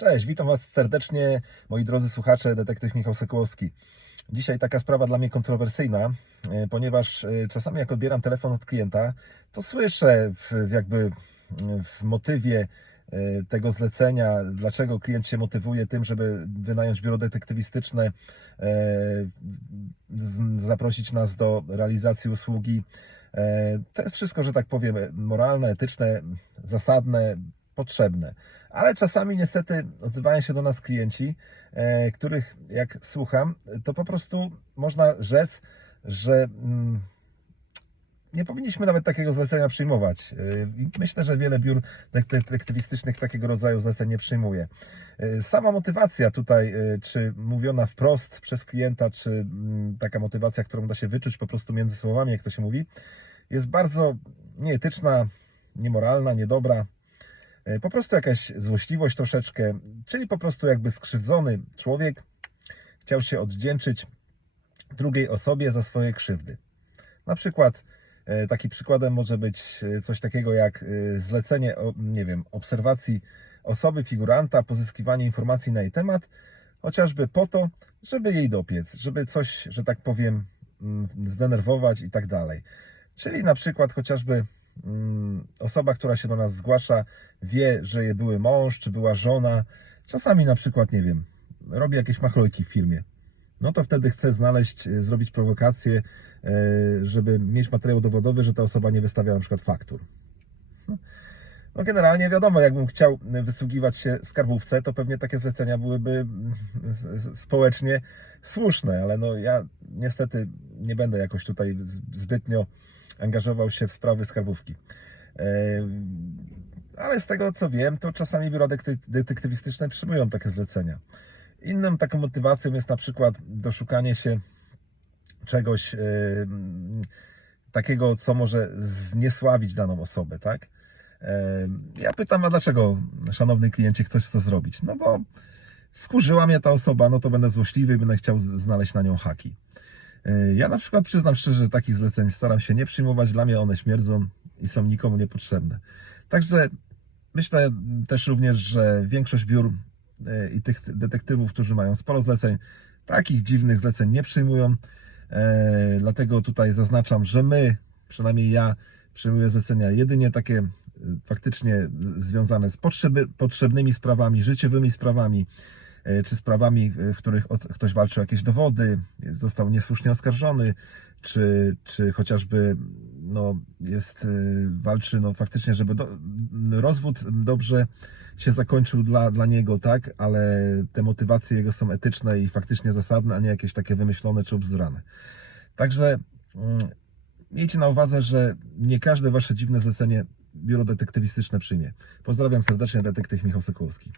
Cześć, witam Was serdecznie, moi drodzy słuchacze, detektyw Michał Sokołowski. Dzisiaj taka sprawa dla mnie kontrowersyjna, e, ponieważ e, czasami jak odbieram telefon od klienta, to słyszę w, jakby w motywie e, tego zlecenia, dlaczego klient się motywuje tym, żeby wynająć biuro detektywistyczne, zaprosić nas do realizacji usługi. To jest wszystko, że tak powiem, moralne, etyczne, zasadne, potrzebne. Ale czasami niestety odzywają się do nas klienci, e, których jak słucham, to po prostu można rzec, że mm, nie powinniśmy nawet takiego zlecenia przyjmować. E, Myślę, że wiele biur detektywistycznych takiego rodzaju zleceń nie przyjmuje. E, Sama motywacja tutaj, czy mówiona wprost przez klienta, czy mm, taka motywacja, którą da się wyczuć po prostu między słowami, jak to się mówi, jest bardzo nieetyczna, niemoralna, niedobra. E, Po prostu jakaś złośliwość troszeczkę, czyli po prostu jakby skrzywdzony człowiek chciał się odwdzięczyć drugiej osobie za swoje krzywdy. Na przykład e, taki przykładem może być e, coś takiego jak zlecenie, nie wiem, obserwacji osoby, figuranta, pozyskiwanie informacji na jej temat, chociażby po to, żeby jej dopiec, żeby coś, że tak powiem, mm, zdenerwować i tak dalej. Czyli na przykład chociażby osoba, która się do nas zgłasza, wie, że je były mąż, czy była żona, czasami na przykład, nie wiem, robi jakieś machlojki w firmie. No to wtedy chce znaleźć, e, zrobić prowokację, e, żeby mieć materiał dowodowy, że ta osoba nie wystawia na przykład faktur. No, no generalnie wiadomo, jakbym chciał wysługiwać się skarbówce, to pewnie takie zlecenia byłyby mm, społecznie słuszne, ale no ja niestety nie będę jakoś tutaj zbytnio angażował się w sprawy skarbówki. E, Ale z tego co wiem, to czasami biura detektywistyczne przyjmują takie zlecenia. Inną taką motywacją jest na przykład doszukanie się czegoś e, takiego, co może zniesławić daną osobę, tak? E, Ja pytam, a dlaczego, szanowny kliencie, ktoś chce zrobić? No bo wkurzyła mnie ta osoba, no to będę złośliwy i będę chciał znaleźć na nią haki. E, Ja na przykład przyznam szczerze, że takich zleceń staram się nie przyjmować, dla mnie one śmierdzą i są nikomu niepotrzebne. Także myślę też również, że większość biur e, i tych detektywów, którzy mają sporo zleceń, takich dziwnych zleceń nie przyjmują. E, Dlatego tutaj zaznaczam, że my, przynajmniej ja, przyjmuję zlecenia jedynie takie faktycznie związane z potrzeby, potrzebnymi sprawami, życiowymi sprawami, czy sprawami, e, w których ktoś walczy o jakieś dowody, został niesłusznie oskarżony, czy, czy chociażby no, jest, e, walczy no, faktycznie, żeby do, rozwód dobrze się zakończył dla, dla niego, tak, ale te motywacje jego są etyczne i faktycznie zasadne, a nie jakieś takie wymyślone czy obzdurane. Także mm, miejcie na uwadze, że nie każde wasze dziwne zlecenie biuro detektywistyczne przyjmie. Pozdrawiam serdecznie, detektyw Michał Sokołowski.